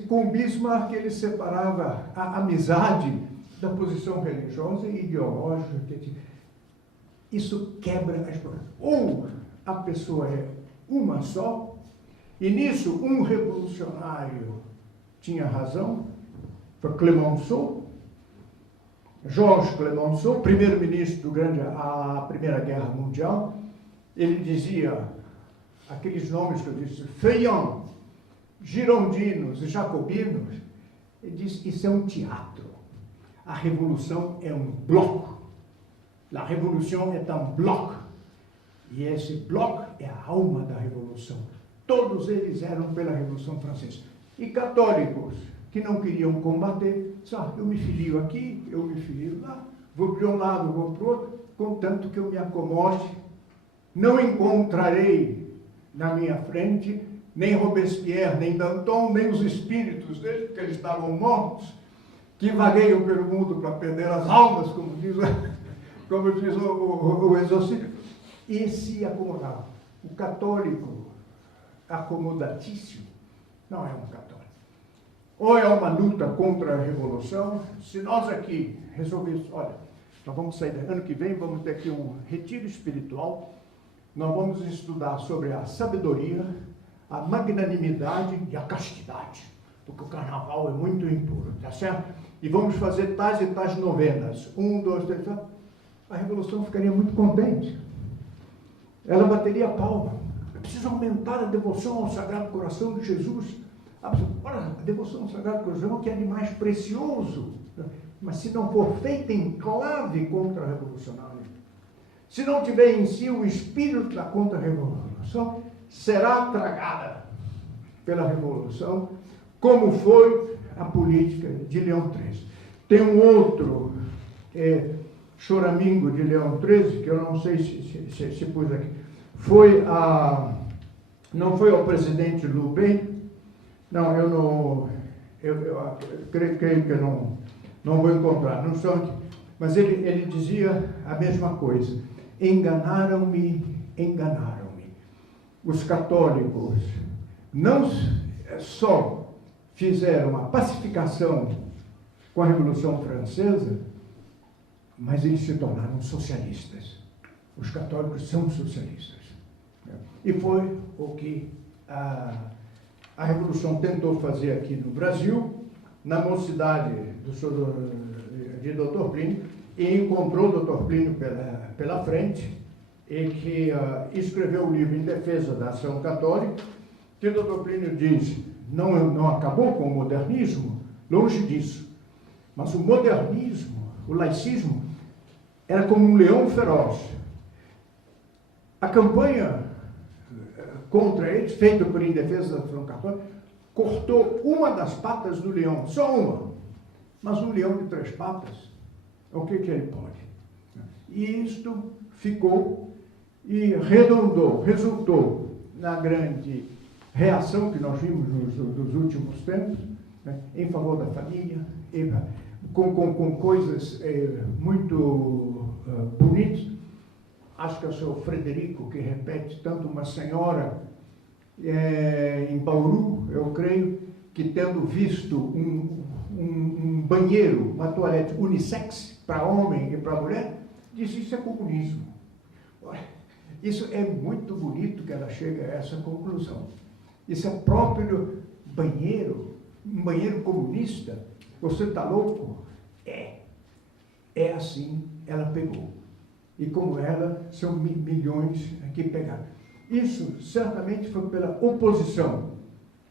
com Bismarck ele separava a amizade da posição religiosa e ideológica. Isso quebra as coisas. Ou a pessoa é uma só, e nisso um revolucionário tinha razão, foi Clemenceau, Georges Clemenceau, primeiro-ministro a Primeira Guerra Mundial. Ele dizia aqueles nomes que eu disse, Feuillants, girondinos e jacobinos. Ele disse, isso é um teatro. A revolução é um bloco. A revolução é um bloco. E esse bloco é a alma da revolução. Todos eles eram pela Revolução Francesa. E católicos que não queriam combater, eu me filio aqui, eu me filio lá, vou para um lado, vou para o outro, contanto que eu me acomode. Não encontrarei na minha frente nem Robespierre, nem Danton, nem os espíritos dele, porque eles estavam mortos, que vagueiam pelo mundo para perder as almas, como diz o exorcismo. E se acomodava. O católico acomodatíssimo não é um católico. Ou é uma luta contra a revolução. Se nós aqui resolvemos, olha, nós vamos sair, ano que vem vamos ter aqui um retiro espiritual, nós vamos estudar sobre a sabedoria, a magnanimidade e a castidade, porque o carnaval é muito impuro, tá certo? E vamos fazer tais e tais novenas, 1, 2, 3, 4. A revolução ficaria muito contente. Ela bateria a palma. Precisa aumentar a devoção ao Sagrado Coração de Jesus. Olha, a devoção ao Sagrado Coração é o que é de mais precioso. Mas se não for feita em clave contra-revolucionária, se não tiver em si o espírito da contra-revolução, será tragada pela revolução, como foi a política de Leão XIII. Tem um outro choramingo de Leão XIII, que eu não sei se pus aqui. Não foi ao presidente Lubin, não, eu creio que eu não vou encontrar, não sou aqui. Mas ele dizia a mesma coisa. Enganaram-me. Os católicos não só fizeram a pacificação com a Revolução Francesa, mas eles se tornaram socialistas. Os católicos são socialistas. E foi o que a Revolução tentou fazer aqui no Brasil, na mocidade de Dr. Plínio, e encontrou o Dr. Plínio pela frente, e que escreveu o livro em defesa da ação católica, que o Dr. Plínio diz, não acabou com o modernismo, longe disso, mas o modernismo, o laicismo, era como um leão feroz. A campanha contra eles, feita por em defesa da ação católica, cortou uma das patas do leão, só uma, mas um leão de 3 patas, o que ele pode? E isto ficou e resultou na grande reação que nós vimos nos últimos tempos, né, em favor da família, com coisas muito bonitas. Acho que é o seu Frederico que repete tanto, uma senhora em Bauru, eu creio, que tendo visto um banheiro, uma toalete unissex para homem e para mulher, diz isso é comunismo. Isso é muito bonito que ela chega a essa conclusão. Isso é próprio banheiro, um banheiro comunista. Você está louco? É assim, ela pegou. E como ela, são milhões que pegaram. Isso certamente foi pela oposição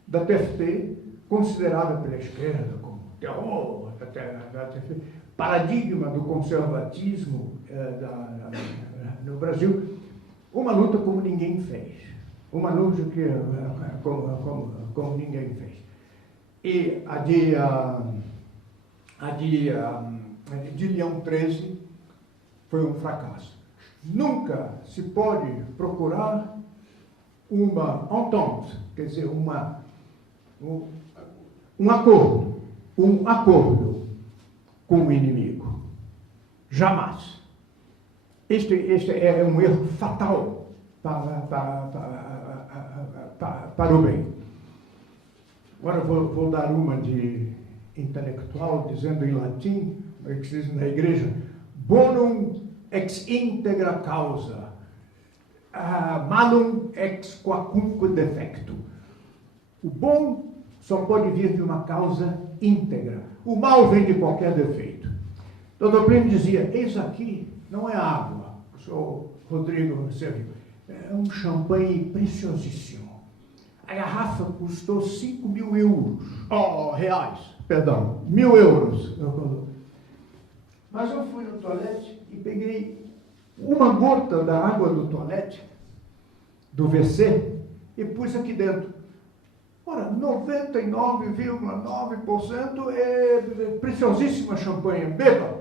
da TFT, considerada pela esquerda como terror, paradigma do conservatismo no Brasil. Uma luta como ninguém fez. Uma luta como ninguém fez. E a de Leão XIII foi um fracasso. Nunca se pode procurar uma entente, quer dizer, um acordo com o inimigo. Jamais. Este é um erro fatal para o bem. Agora vou dar uma de intelectual, dizendo em latim, que se diz na igreja, bonum ex integra causa, malum ex quacunque defecto. O bom só pode vir de uma causa íntegra. O mal vem de qualquer defeito. Dr. Plínio dizia, eis aqui, não é água, o senhor Rodrigo serviu, é um champanhe preciosíssimo. A garrafa custou 5.000 euros. Reais, perdão, 1.000 euros. Mas eu fui no toalete e peguei uma gota da água do toalete, do WC, e pus aqui dentro. Ora, 99,9% é preciosíssima champanhe. Beba!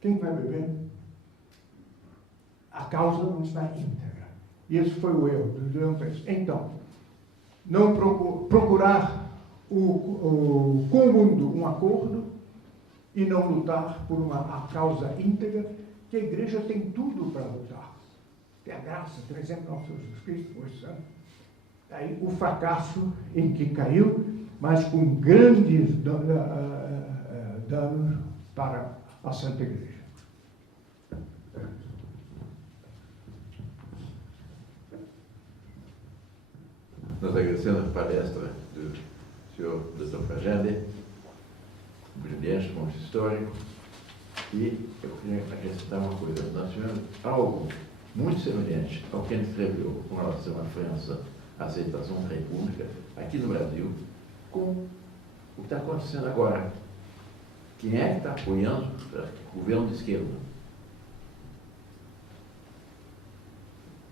Quem vai beber? A causa não está íntegra. E esse foi o erro do Leão fez. Então, não procurar com o mundo um acordo e não lutar por a causa íntegra, que a igreja tem tudo para lutar. Tem a graça, por exemplo, nosso Jesus Cristo, por exemplo. Aí o fracasso em que caiu, mas com grandes danos para a Santa Igreja. Nós agradecemos a palestra do senhor Dr. Fragende, brilhante, muito histórico, e eu queria acrescentar uma coisa. Nós tivemos algo muito semelhante ao que ele escreveu com relação à França, a aceitação da República, aqui no Brasil, com o que está acontecendo agora. Quem é que está apoiando o governo de esquerda?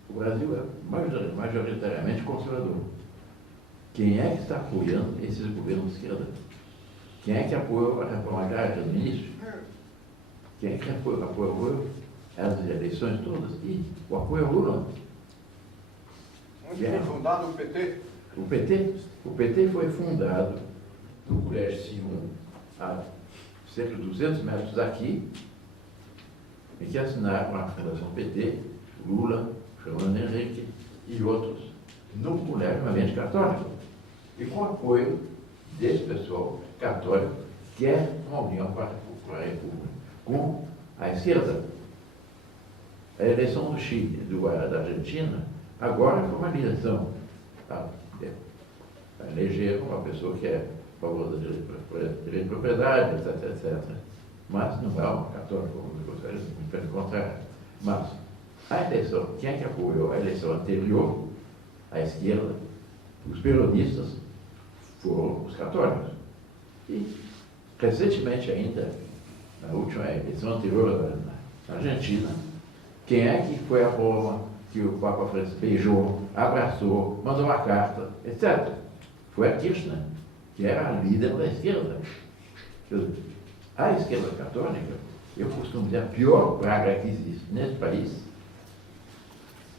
O Brasil é majoritariamente conservador. Quem é que está apoiando esses governos de esquerda? Quem é que apoiou a reforma agrária no início? Quem é que apoiou as eleições todas? E o apoio ao Lula. Onde foi fundado o PT? O PT foi fundado no Colégio Simon, a cerca de 200 metros daqui, em que assinaram a Fundação PT, Lula, Fernando Henrique e outros, no colégio ambiente católico. E com o apoio desse pessoal católico, que é uma união para a República, com a esquerda. A eleição do Chile, da Argentina, agora foi uma eleição. Elegeram uma pessoa que é a favor do direito de propriedade, etc. Mas não é uma católica, como eu gostaria, muito pelo contrário. Mas a eleição, quem é que apoiou a eleição anterior, à esquerda, os peronistas, foram os católicos. E, recentemente ainda, na última eleição anterior na Argentina, quem é que foi a Roma, que o Papa Francisco beijou, abraçou, mandou uma carta, etc. Foi a Kirchner, que era a líder da esquerda. A esquerda católica, eu costumo dizer, a pior praga que existe nesse país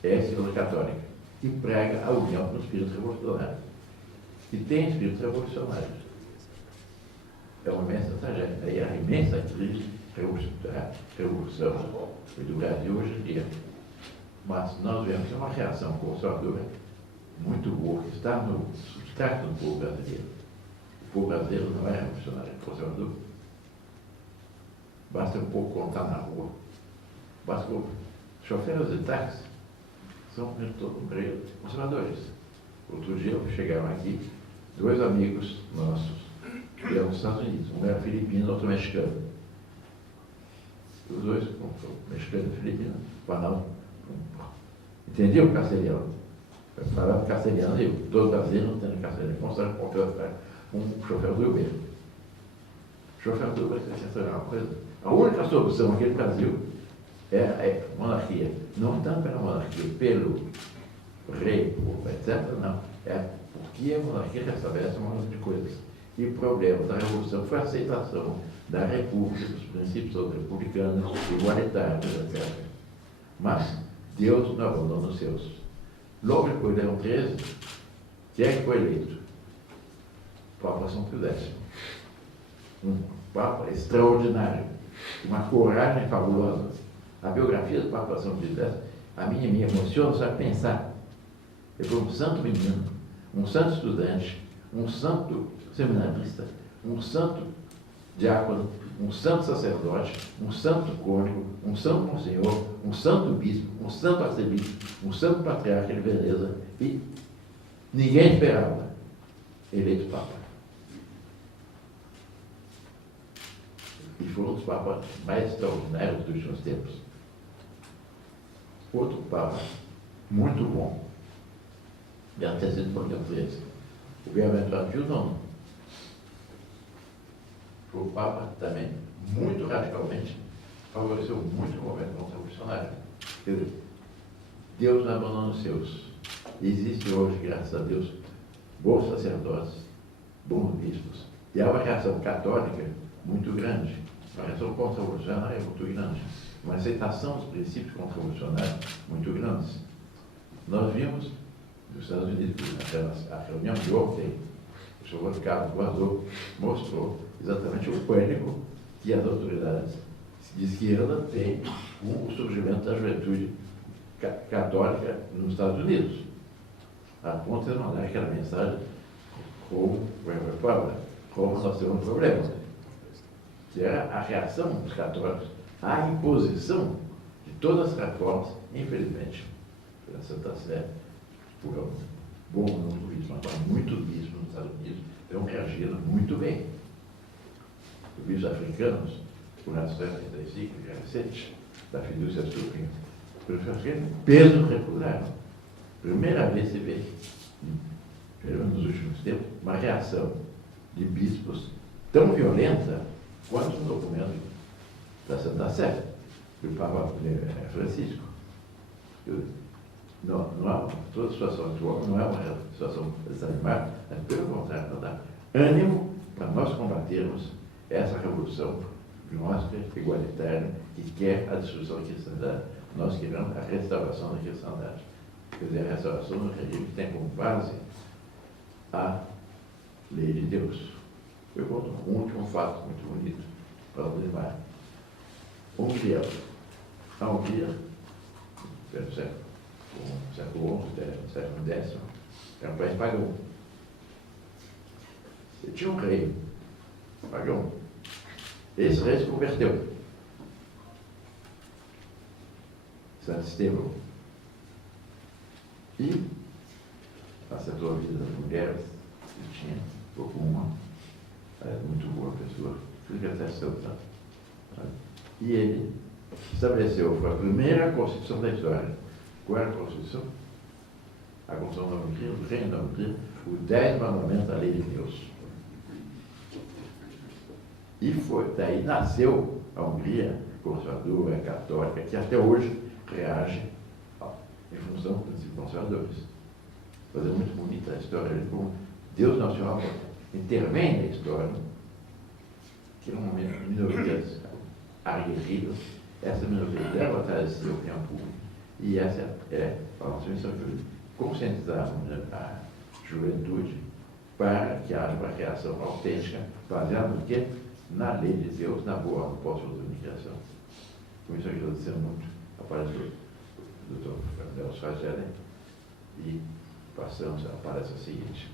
é a esquerda católica, que prega a união com os espíritos revolucionários. E tem espíritos revolucionários. É uma imensa tragédia. Daí a imensa crise revolução do Brasil hoje em dia. Mas nós vemos que é uma reação conservadora muito boa, que está no substrato do povo brasileiro. O povo brasileiro não é revolucionário, é conservador. Basta um pouco contar na rua. Basta que chofeiros de táxi são conservadores. Outro dia chegaram aqui 2 amigos nossos, que eram dos Estados Unidos. Um era filipino, outro mexicano. Os dois, mexicano e filipino, falavam, entendiam o castelhano. Falavam castelhano, eu, todo brasileiro não entende castelhano, considera um chofer do Uber. Chofer do Uber, é uma coisa. A única solução aqui no Brasil é a monarquia. Não tanto pela monarquia, pelo rei, etc. Não. É porque a monarquia restabelece uma monte de coisas. E o problema da Revolução foi a aceitação da República, dos princípios republicanos, igualitários, etc. Mas Deus não abandona os seus. Logo depois de Leão XIII, quem é que foi eleito? Papa São Pio X. Um Papa extraordinário, uma coragem fabulosa. A biografia do Papa São Pio X, a mim me emociona só pensar. Ele foi um santo menino, um santo estudante, um santo seminarista, um santo diácono, um santo sacerdote, um santo cônego, um santo monsenhor, um santo bispo, um santo arcebispo, um santo patriarca de Veneza, e ninguém esperava eleito Papa. E foi um dos papas mais extraordinários dos últimos tempos. Outro Papa muito bom, deve ter sido por Leão, o Bem-aventurado Pio IX. Foi o Papa também, muito radicalmente, favoreceu muito o governo contra-revolucionário. Quer dizer, Deus não abandona os seus. Existe hoje, graças a Deus, bons sacerdotes, bons bispos, e há uma reação católica muito grande, uma reação contra-revolucionária muito grande, uma aceitação dos princípios contra-revolucionários muito grandes. Nós vimos nos Estados Unidos, a reunião de ontem, o senhor Ricardo Guazou mostrou exatamente o pânico que as autoridades de esquerda têm com o surgimento da juventude católica nos Estados Unidos. A ponto de mandar aquela mensagem como nós temos um problema, que é a reação dos católicos à imposição de todas as reformas, infelizmente, pela Santa Sé, por um bom número do bispo, mas muitos bispos nos Estados Unidos estão reagindo muito bem. Os bispos africanos, por razão da encíclica recente, da Fiducia Suprema, peso recularam. Primeira vez se vê, pelo menos nos últimos tempos, uma reação de bispos tão violenta quanto no documento da Santa Sé, do Papa Francisco. Toda a situação atual não é uma situação desanimada, mas pelo contrário, dá ânimo para nós combatermos essa revolução gnóstica, igualitária, que quer a destruição da cristandade. Nós queremos a restauração da cristandade. Quer dizer, a restauração do regime que tem como base a lei de Deus. Eu conto um último fato muito bonito para o levar. A Hungria, pelo século XI, século X, era um país pagão. E tinha um rei pagão. Esse rei se converteu. Santo Estevão. E acertou a vida das mulheres que tinha, ficou com uma, muito boa pessoa, fica até santo. E ele estabeleceu, foi a primeira Constituição da história. Qual era a Constituição? A Constituição da Hungria, do Reino da Hungria, os 10 mandamentos da lei de Deus. E daí nasceu a Hungria conservadora, católica, que até hoje reage em função dos princípios conservadores. Mas é muito bonita a história de como Deus Nacional intervém na história, que é uma minoria aguerridas, essa minoria dela atrás da opinião pública. E essa é a nossa missão de conscientizar a juventude para que haja uma reação autêntica, baseada no quê? Na lei de Deus, na boa pós-modernização. Com isso, agradecendo muito a palestra do Dr. Nelson Fagel e passamos à palestra seguinte.